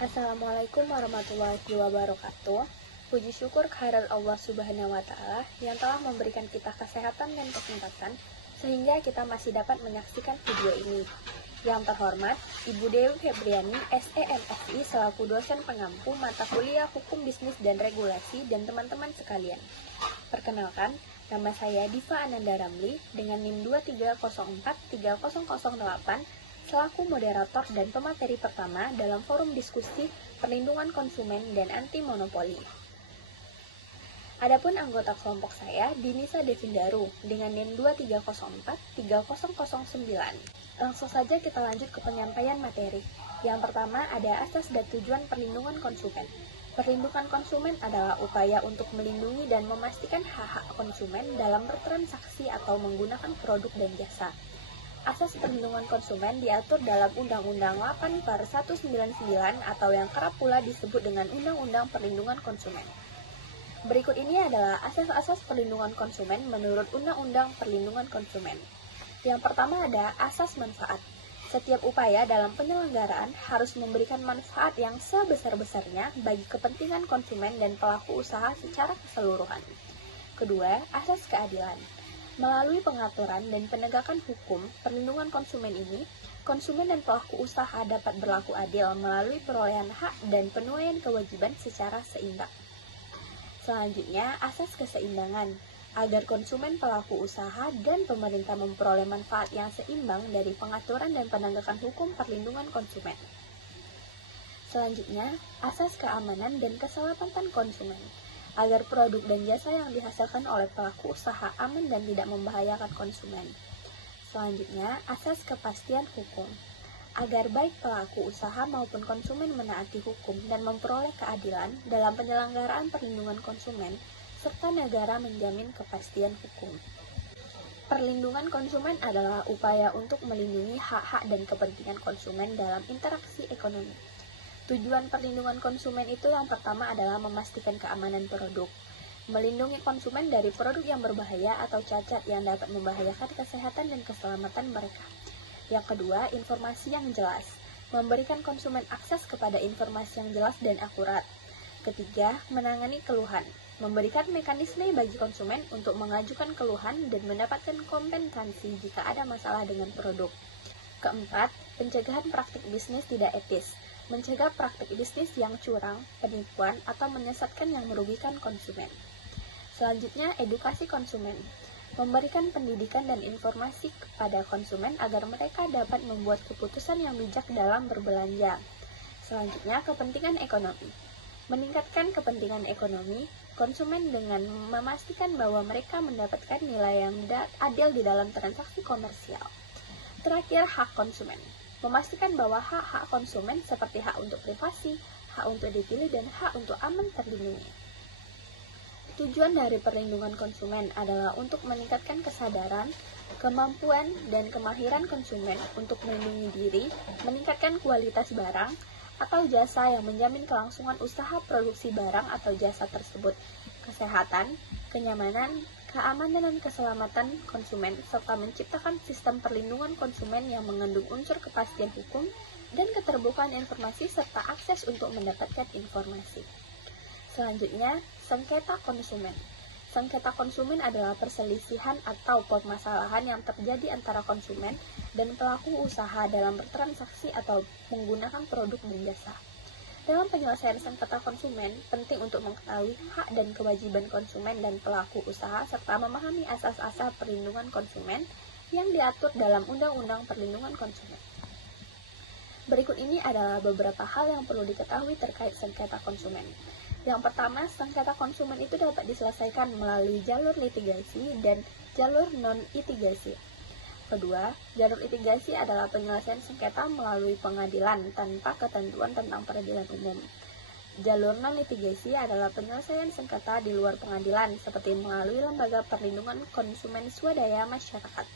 Assalamualaikum warahmatullahi wabarakatuh. Puji syukur kehadirat Allah Subhanahu wa Ta'ala yang telah memberikan kita kesehatan dan kesempatan sehingga kita masih dapat menyaksikan video ini. Yang terhormat, Ibu Dewi Febriani, SEMSI selaku dosen pengampu mata kuliah Hukum Bisnis dan Regulasi dan teman-teman sekalian. Perkenalkan, nama saya Diva Ananda Ramli dengan NIM 230430008 selaku moderator dan pemateri pertama dalam forum diskusi perlindungan konsumen dan anti monopoli. Adapun anggota kelompok saya, Dinisa Devindaru, dengan NIM 230430009. Langsung saja kita lanjut ke penyampaian materi. Yang pertama ada asas dan tujuan perlindungan konsumen. Perlindungan konsumen adalah upaya untuk melindungi dan memastikan hak-hak konsumen dalam bertransaksi atau menggunakan produk dan jasa. Asas perlindungan konsumen diatur dalam Undang-Undang 8/199 atau yang kerap pula disebut dengan Undang-Undang Perlindungan Konsumen. Berikut ini adalah asas-asas perlindungan konsumen menurut Undang-Undang Perlindungan Konsumen. Yang pertama ada asas manfaat. Setiap upaya dalam penyelenggaraan harus memberikan manfaat yang sebesar-besarnya bagi kepentingan konsumen dan pelaku usaha secara keseluruhan. Kedua, asas keadilan. Melalui pengaturan dan penegakan hukum perlindungan konsumen ini, konsumen dan pelaku usaha dapat berlaku adil melalui perolehan hak dan penunaian kewajiban secara seimbang. Selanjutnya, asas keseimbangan, agar konsumen, pelaku usaha, dan pemerintah memperoleh manfaat yang seimbang dari pengaturan dan penegakan hukum perlindungan konsumen. Selanjutnya, asas keamanan dan keselamatan konsumen, agar produk dan jasa yang dihasilkan oleh pelaku usaha aman dan tidak membahayakan konsumen. Selanjutnya, asas kepastian hukum, agar baik pelaku usaha maupun konsumen menaati hukum dan memperoleh keadilan dalam penyelenggaraan perlindungan konsumen, serta negara menjamin kepastian hukum. Perlindungan konsumen adalah upaya untuk melindungi hak-hak dan kepentingan konsumen dalam interaksi ekonomi. Tujuan perlindungan konsumen itu yang pertama adalah memastikan keamanan produk, melindungi konsumen dari produk yang berbahaya atau cacat yang dapat membahayakan kesehatan dan keselamatan mereka. Yang kedua, informasi yang jelas, memberikan konsumen akses kepada informasi yang jelas dan akurat. Ketiga, menangani keluhan, memberikan mekanisme bagi konsumen untuk mengajukan keluhan dan mendapatkan kompensasi jika ada masalah dengan produk. Keempat, pencegahan praktik bisnis tidak etis, mencegah praktik bisnis yang curang, penipuan, atau menyesatkan yang merugikan konsumen. Selanjutnya, edukasi konsumen, memberikan pendidikan dan informasi kepada konsumen agar mereka dapat membuat keputusan yang bijak dalam berbelanja. Selanjutnya, kepentingan ekonomi, meningkatkan kepentingan ekonomi konsumen dengan memastikan bahwa mereka mendapatkan nilai yang adil di dalam transaksi komersial. Terakhir, hak konsumen, memastikan bahwa hak-hak konsumen seperti hak untuk privasi, hak untuk dipilih, dan hak untuk aman terlindungi. Tujuan dari perlindungan konsumen adalah untuk meningkatkan kesadaran, kemampuan, dan kemahiran konsumen untuk melindungi diri, meningkatkan kualitas barang atau jasa yang menjamin kelangsungan usaha produksi barang atau jasa tersebut, kesehatan, kenyamanan, keamanan dan keselamatan konsumen, serta menciptakan sistem perlindungan konsumen yang mengandung unsur kepastian hukum dan keterbukaan informasi serta akses untuk mendapatkan informasi. Selanjutnya, sengketa konsumen. Sengketa konsumen adalah perselisihan atau permasalahan yang terjadi antara konsumen dan pelaku usaha dalam bertransaksi atau menggunakan produk dan jasa. Dalam penyelesaian sengketa konsumen, penting untuk mengetahui hak dan kewajiban konsumen dan pelaku usaha serta memahami asas-asas perlindungan konsumen yang diatur dalam Undang-Undang Perlindungan Konsumen. Berikut ini adalah beberapa hal yang perlu diketahui terkait sengketa konsumen. Yang pertama, sengketa konsumen itu dapat diselesaikan melalui jalur litigasi dan jalur non-litigasi. Kedua, jalur litigasi adalah penyelesaian sengketa melalui pengadilan tanpa ketentuan tentang peradilan umum. Jalur non-litigasi adalah penyelesaian sengketa di luar pengadilan, seperti melalui lembaga perlindungan konsumen swadaya masyarakat.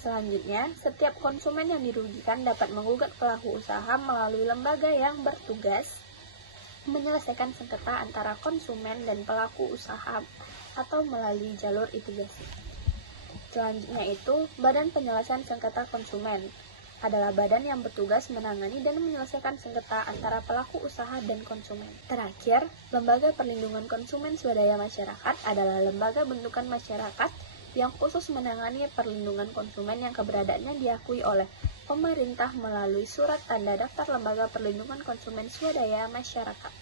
Selanjutnya, setiap konsumen yang dirugikan dapat menggugat pelaku usaha melalui lembaga yang bertugas menyelesaikan sengketa antara konsumen dan pelaku usaha atau melalui jalur litigasi. Selanjutnya itu Badan Penyelesaian Sengketa Konsumen adalah badan yang bertugas menangani dan menyelesaikan sengketa antara pelaku usaha dan konsumen. Terakhir, Lembaga Perlindungan Konsumen Swadaya Masyarakat adalah lembaga bentukan masyarakat yang khusus menangani perlindungan konsumen yang keberadaannya diakui oleh pemerintah melalui Surat Tanda Daftar Lembaga Perlindungan Konsumen Swadaya Masyarakat.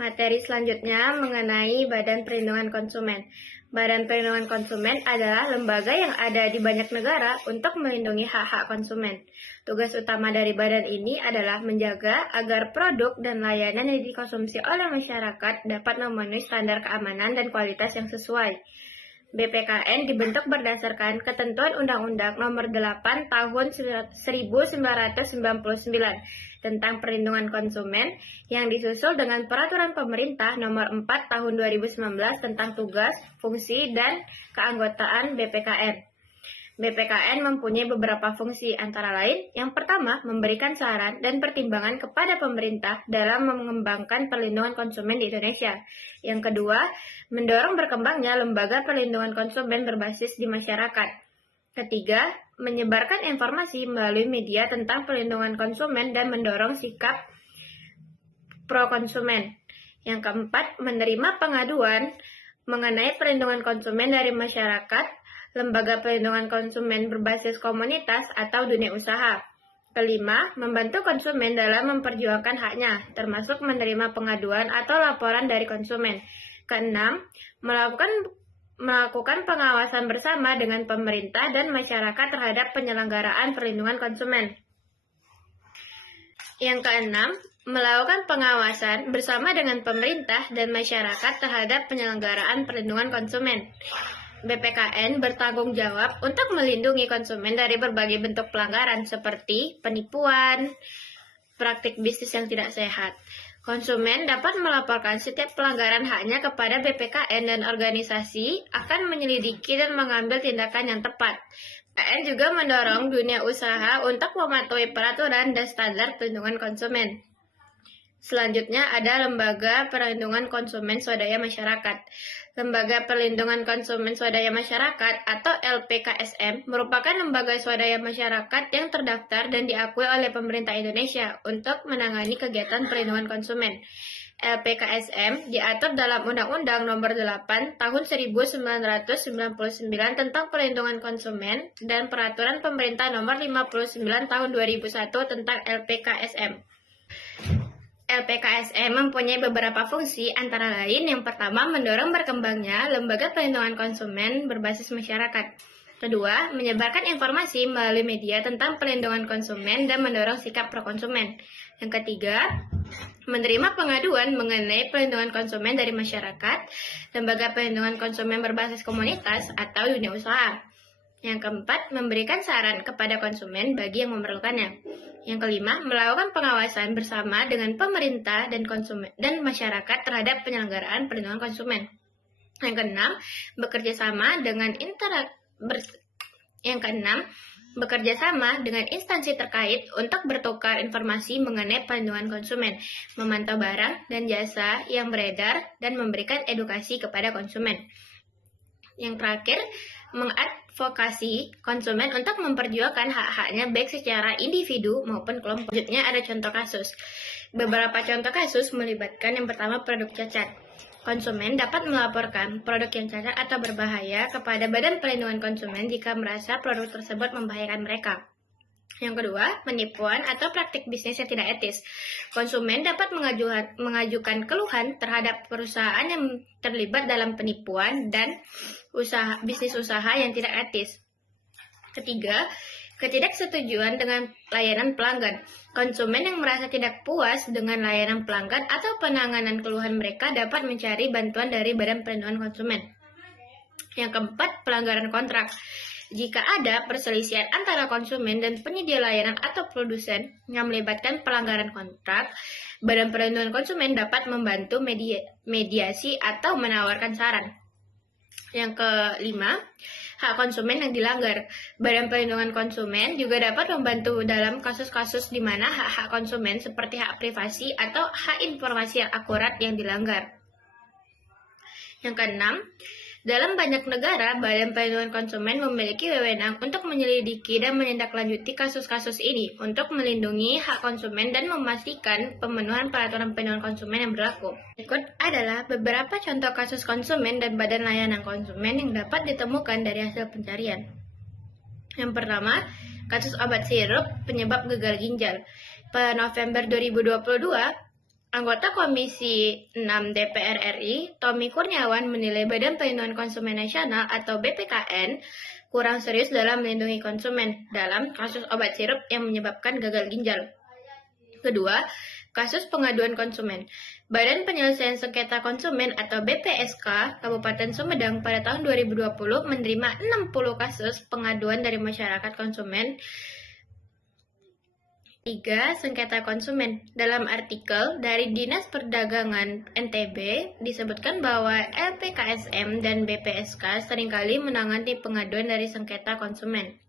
Materi selanjutnya mengenai Badan Perlindungan Konsumen. Badan Perlindungan Konsumen adalah lembaga yang ada di banyak negara untuk melindungi hak-hak konsumen. Tugas utama dari badan ini adalah menjaga agar produk dan layanan yang dikonsumsi oleh masyarakat dapat memenuhi standar keamanan dan kualitas yang sesuai. BPKN dibentuk berdasarkan Ketentuan Undang-Undang Nomor 8 Tahun 1999 tentang Perlindungan Konsumen yang disusul dengan Peraturan Pemerintah Nomor 4 Tahun 2019 tentang tugas, fungsi, dan keanggotaan BPKN. BPKN mempunyai beberapa fungsi, antara lain, yang pertama, memberikan saran dan pertimbangan kepada pemerintah dalam mengembangkan perlindungan konsumen di Indonesia. Yang kedua, mendorong berkembangnya lembaga perlindungan konsumen berbasis di masyarakat. Ketiga, menyebarkan informasi melalui media tentang perlindungan konsumen dan mendorong sikap pro-konsumen. Yang keempat, menerima pengaduan mengenai perlindungan konsumen dari masyarakat, lembaga perlindungan konsumen berbasis komunitas atau dunia usaha. Kelima, membantu konsumen dalam memperjuangkan haknya, termasuk menerima pengaduan atau laporan dari konsumen. Keenam, melakukan pengawasan bersama dengan pemerintah dan masyarakat terhadap penyelenggaraan perlindungan konsumen. Yang keenam, melakukan pengawasan bersama dengan pemerintah dan masyarakat terhadap penyelenggaraan perlindungan konsumen. BPKN bertanggung jawab untuk melindungi konsumen dari berbagai bentuk pelanggaran seperti penipuan, praktik bisnis yang tidak sehat. Konsumen dapat melaporkan setiap pelanggaran haknya kepada BPKN dan organisasi akan menyelidiki dan mengambil tindakan yang tepat. BPKN juga mendorong dunia usaha untuk mematuhi peraturan dan standar perlindungan konsumen. Selanjutnya ada Lembaga Perlindungan Konsumen Swadaya Masyarakat. Lembaga Perlindungan Konsumen Swadaya Masyarakat atau LPKSM merupakan lembaga swadaya masyarakat yang terdaftar dan diakui oleh pemerintah Indonesia untuk menangani kegiatan perlindungan konsumen. LPKSM diatur dalam Undang-Undang Nomor 8 Tahun 1999 tentang Perlindungan Konsumen dan Peraturan Pemerintah Nomor 59 Tahun 2001 tentang LPKSM. LPKSM mempunyai beberapa fungsi, antara lain yang pertama mendorong berkembangnya lembaga perlindungan konsumen berbasis masyarakat. Kedua, menyebarkan informasi melalui media tentang perlindungan konsumen dan mendorong sikap pro-konsumen. Yang ketiga, menerima pengaduan mengenai perlindungan konsumen dari masyarakat, lembaga perlindungan konsumen berbasis komunitas atau dunia usaha. Yang keempat, memberikan saran kepada konsumen bagi yang memerlukannya. Yang kelima, melakukan pengawasan bersama dengan pemerintah dan konsumen dan masyarakat terhadap penyelenggaraan perlindungan konsumen. Yang keenam, bekerja sama dengan instansi terkait untuk bertukar informasi mengenai perlindungan konsumen, memantau barang dan jasa yang beredar, dan memberikan edukasi kepada konsumen. Yang terakhir, mengadvokasi konsumen untuk memperjuangkan hak-haknya baik secara individu maupun kelompok. Selanjutnya ada contoh kasus. Beberapa contoh kasus melibatkan yang pertama produk cacat. Konsumen dapat melaporkan produk yang cacat atau berbahaya kepada Badan Perlindungan Konsumen jika merasa produk tersebut membahayakan mereka. Yang kedua, penipuan atau praktik bisnis yang tidak etis. Konsumen dapat mengajukan keluhan terhadap perusahaan yang terlibat dalam penipuan dan bisnis usaha yang tidak etis. Ketiga, ketidaksetujuan dengan layanan pelanggan. Konsumen yang merasa tidak puas dengan layanan pelanggan atau penanganan keluhan mereka dapat mencari bantuan dari Badan Perlindungan Konsumen. Yang keempat, pelanggaran kontrak. Jika ada perselisihan antara konsumen dan penyedia layanan atau produsen yang melibatkan pelanggaran kontrak, Badan Perlindungan Konsumen dapat membantu mediasi atau menawarkan saran. Yang kelima, hak konsumen yang dilanggar. Badan Perlindungan Konsumen juga dapat membantu dalam kasus-kasus di mana hak-hak konsumen seperti hak privasi atau hak informasi yang akurat yang dilanggar. Yang keenam, Dalam banyak negara, Badan Perlindungan Konsumen memiliki wewenang untuk menyelidiki dan menindaklanjuti kasus-kasus ini untuk melindungi hak konsumen dan memastikan pemenuhan peraturan perlindungan konsumen yang berlaku. Berikut adalah beberapa contoh kasus konsumen dan badan layanan konsumen yang dapat ditemukan dari hasil pencarian. Yang pertama, kasus obat sirup penyebab gagal ginjal. Pada November 2022, anggota Komisi 6 DPR RI, Tommy Kurniawan, menilai Badan Perlindungan Konsumen Nasional atau BPKN kurang serius dalam melindungi konsumen dalam kasus obat sirup yang menyebabkan gagal ginjal. Kedua, kasus pengaduan konsumen. Badan Penyelesaian Sengketa Konsumen atau BPSK Kabupaten Sumedang pada tahun 2020 menerima 60 kasus pengaduan dari masyarakat konsumen. 3. Sengketa konsumen. Dalam artikel dari Dinas Perdagangan NTB disebutkan bahwa LPKSM dan BPSK seringkali menangani pengaduan dari sengketa konsumen.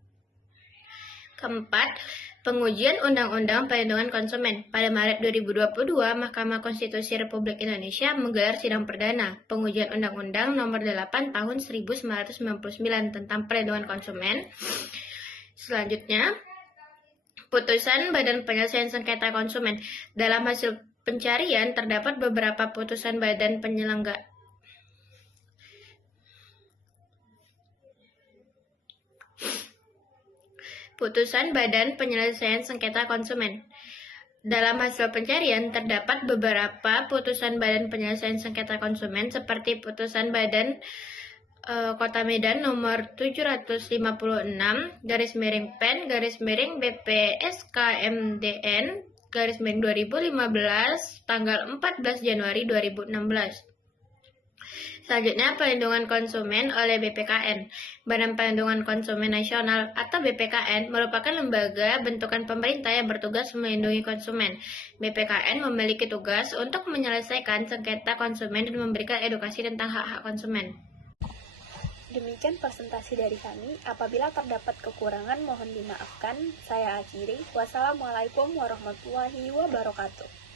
Keempat, pengujian Undang-Undang Perlindungan Konsumen. Pada Maret 2022, Mahkamah Konstitusi Republik Indonesia menggelar sidang perdana pengujian Undang-Undang Nomor 8 Tahun 1999 tentang Perlindungan Konsumen. Selanjutnya, putusan Badan Penyelesaian Sengketa Konsumen. Dalam hasil pencarian terdapat beberapa putusan Badan Penyelesaian Sengketa Konsumen. Dalam hasil pencarian terdapat beberapa putusan Badan Penyelesaian Sengketa Konsumen seperti putusan Badan Kota Medan nomor 756/PEN BPSKMDN 2015 tanggal 14 Januari 2016. Selanjutnya, perlindungan konsumen oleh BPKN. Badan Perlindungan Konsumen Nasional atau BPKN merupakan lembaga bentukan pemerintah yang bertugas melindungi konsumen. BPKN memiliki tugas untuk menyelesaikan sengketa konsumen dan memberikan edukasi tentang hak-hak konsumen. Demikian presentasi dari kami. Apabila terdapat kekurangan mohon dimaafkan. Saya akhiri. Wassalamualaikum warahmatullahi wabarakatuh.